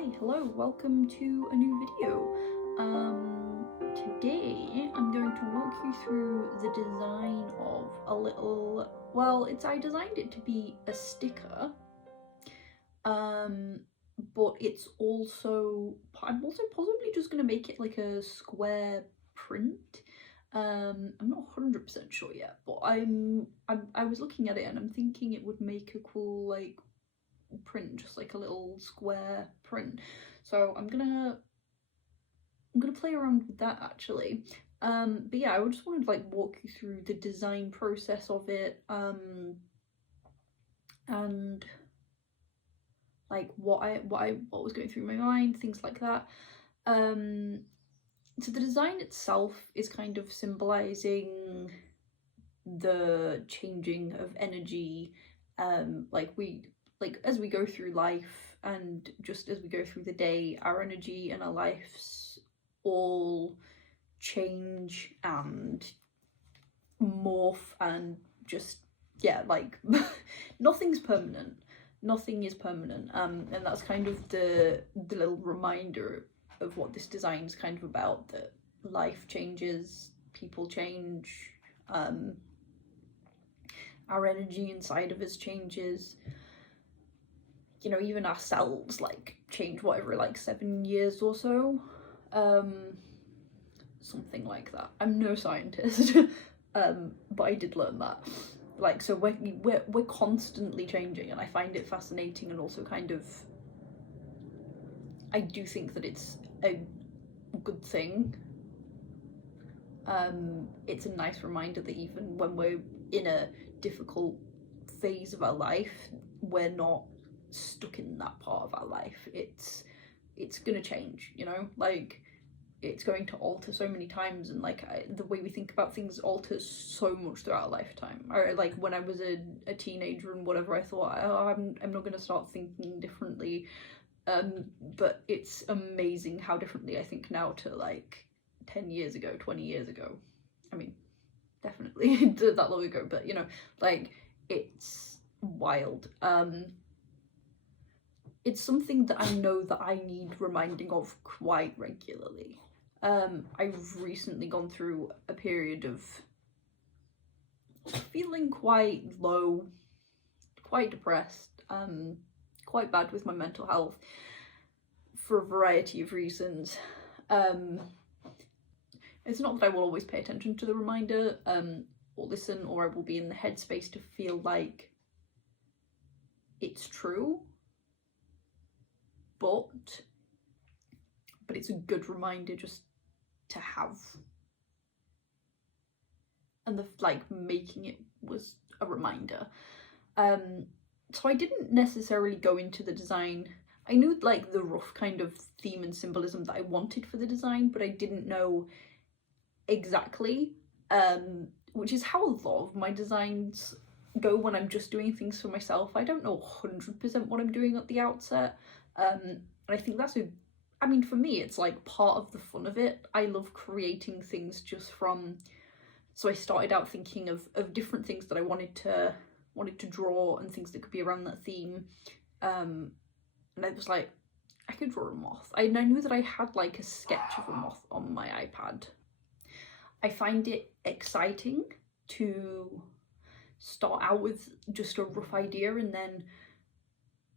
Hi, hello, welcome to a new video. Today I'm going to walk you through the design of a little, I designed it to be a sticker, but I'm also possibly just going to make it like a square print. I'm not 100% sure yet, but I was looking at it and I'm thinking it would make a cool like print, just like a little square print. So I'm gonna play around with that actually. But yeah, I just wanted to like walk you through the design process of it, and like what was going through my mind, things like that. So the design itself is kind of symbolizing the changing of energy, as we go through life and just as we go through the day, our energy and our lives all change and morph and just, yeah, like nothing's permanent. Nothing is permanent. And that's kind of the little reminder of what this design is kind of about, that life changes, people change, our energy inside of us changes. You know, even ourselves like change whatever, like 7 years or so, something like that. I'm no scientist, but I did learn that. Like, so we're constantly changing, and I find it fascinating, and also kind of, I do think that it's a good thing. It's a nice reminder that even when we're in a difficult phase of our life, we're not stuck in that part of our life. It's gonna change, you know, like it's going to alter so many times, and like the way we think about things alters so much throughout our lifetime. Or like when I was a teenager and whatever, I thought, oh, I'm not gonna start thinking differently, but it's amazing how differently I think now to like 10 years ago, 20 years ago. I mean, definitely that long ago, but you know, like it's wild. It's something that I know that I need reminding of quite regularly. I've recently gone through a period of feeling quite low, quite depressed, quite bad with my mental health for a variety of reasons. It's not that I will always pay attention to the reminder, or listen, or I will be in the headspace to feel like it's true, but it's a good reminder just to have. And the like making it was a reminder. So I didn't necessarily go into the design. I knew like the rough kind of theme and symbolism that I wanted for the design, but I didn't know exactly, which is how a lot of my designs go when I'm just doing things for myself. I don't know 100% what I'm doing at the outset, and I think that's I mean, for me, it's like part of the fun of it. I love creating things just from. So I started out thinking of different things that I wanted to draw and things that could be around that theme, and I was like, I could draw a moth. I knew that I had like a sketch of a moth on my iPad. I find it exciting to start out with just a rough idea and then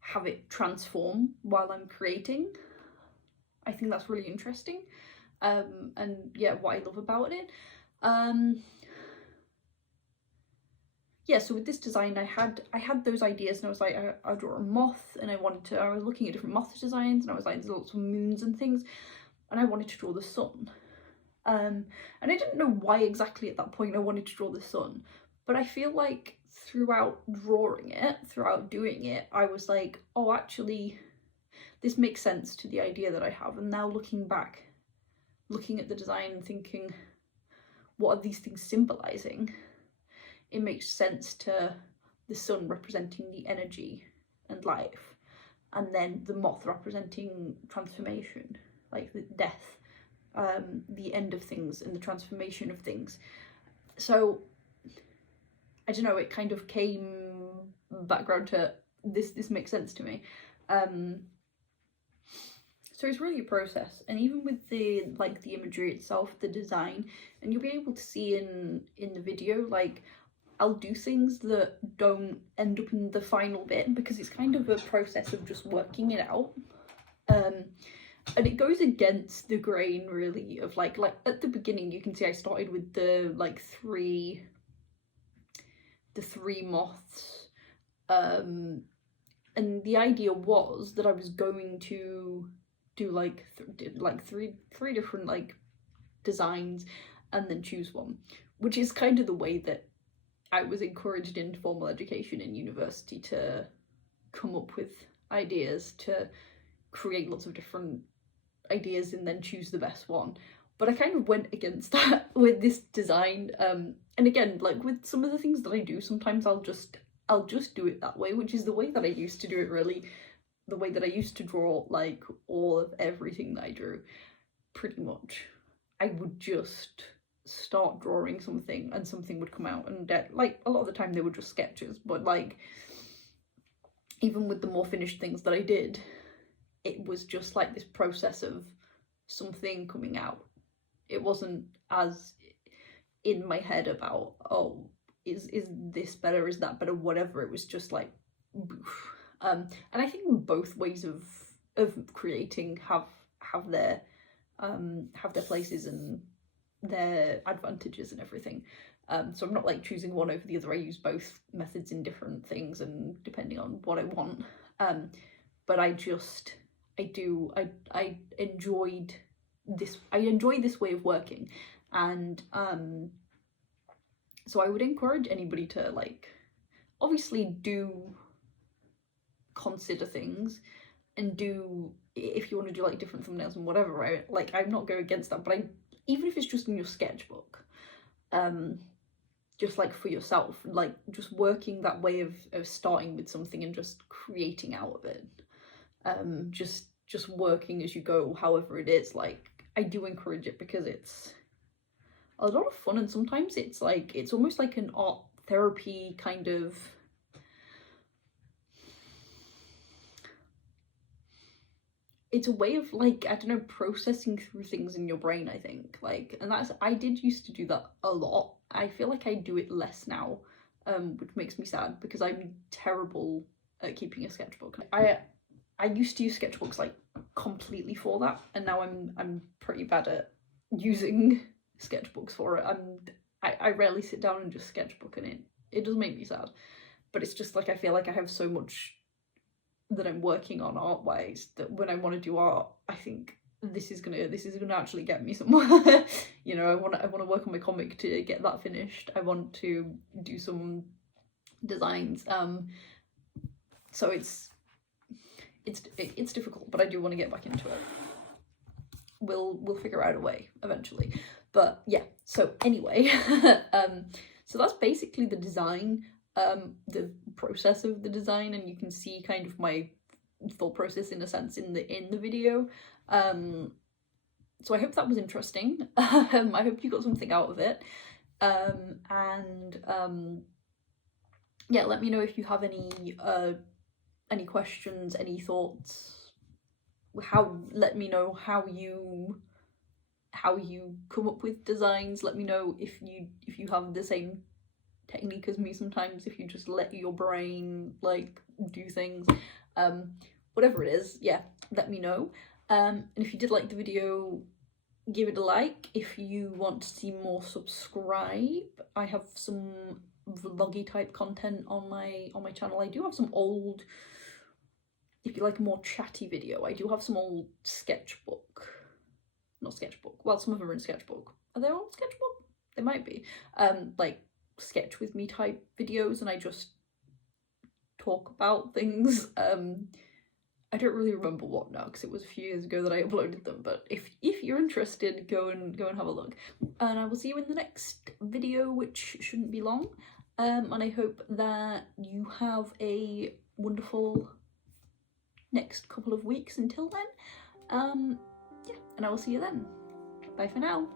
have it transform while I'm creating. I think that's really interesting, and yeah, what I love about it. Yeah, so with this design, I had those ideas, and I was like, I'll draw a moth, and I was looking at different moth designs, and I was like, there's lots of moons and things, and I wanted to draw the sun. And I didn't know why exactly at that point I wanted to draw the sun, but I feel like throughout drawing it, throughout doing it, I was like, oh, actually, this makes sense to the idea that I have. And now looking back, looking at the design and thinking, what are these things symbolizing? It makes sense to the sun representing the energy and life, and then the moth representing transformation, like the death, the end of things and the transformation of things. So I don't know, it kind of came background to this makes sense to me. So it's really a process, and even with the imagery itself, the design, and you'll be able to see in the video, like, I'll do things that don't end up in the final bit because it's kind of a process of just working it out. And it goes against the grain, really, of like at the beginning you can see I started with the three moths, and the idea was that I was going to do three different like designs and then choose one, which is kind of the way that I was encouraged in formal education in university, to come up with ideas, to create lots of different ideas and then choose the best one. But I kind of went against that with this design, and again, like with some of the things that I do, sometimes I'll just do it that way, which is the way that I used to do it, really. The way that I used to draw, like, all of everything that I drew, pretty much. I would just start drawing something and something would come out, and like a lot of the time they were just sketches, but like even with the more finished things that I did, it was just like this process of something coming out. It wasn't as in my head about, oh, is this better, is that better, whatever. It was just like boof. And I think both ways of creating have their places and their advantages and everything. So I'm not like choosing one over the other. I use both methods in different things and depending on what I want. But I enjoyed this. I enjoy this way of working, and so I would encourage anybody to, like, obviously do consider things and do, if you want to do like different thumbnails and whatever, right? Like, I'm not going against that, but even if it's just in your sketchbook, just like for yourself, like just working that way of starting with something and just creating out of it, just working as you go, however it is. Like, I do encourage it because it's a lot of fun, and sometimes it's like, it's almost like an art therapy kind of, it's a way of, like, I don't know, processing through things in your brain, I think. Like, and I did used to do that a lot. I feel like I do it less now, which makes me sad because I'm terrible at keeping a sketchbook. I used to use sketchbooks like completely for that, and now I'm pretty bad at using sketchbooks for it. I rarely sit down and just sketchbook, and it does make me sad. But it's just like, I feel like I have so much that I'm working on art-wise that when I want to do art, I think this is gonna actually get me somewhere. You know, I want to work on my comic to get that finished. I want to do some designs. So it's difficult, but I do want to get back into it. We'll figure out a way eventually. But yeah, so anyway, so that's basically the design, the process of the design, and you can see kind of my thought process in a sense in the video. So I hope that was interesting. I hope you got something out of it. Yeah, let me know if you have any questions, any thoughts. Let me know how you come up with designs. Let me know if you have the same technique as me sometimes, if you just let your brain like do things, whatever it is. Yeah, let me know. And if you did like the video, give it a like. If you want to see more, subscribe. I have some vloggy type content on my channel. I do have some old, if you like a more chatty video, I do have some old not sketchbook, well, some of them are in sketchbook. Are they all sketchbook? They might be. Like sketch with me type videos, and I just talk about things. I don't really remember what now because it was a few years ago that I uploaded them, but if you're interested, go and have a look. And I will see you in the next video, which shouldn't be long. And I hope that you have a wonderful next couple of weeks until then. Yeah, and I will see you then. Bye for now.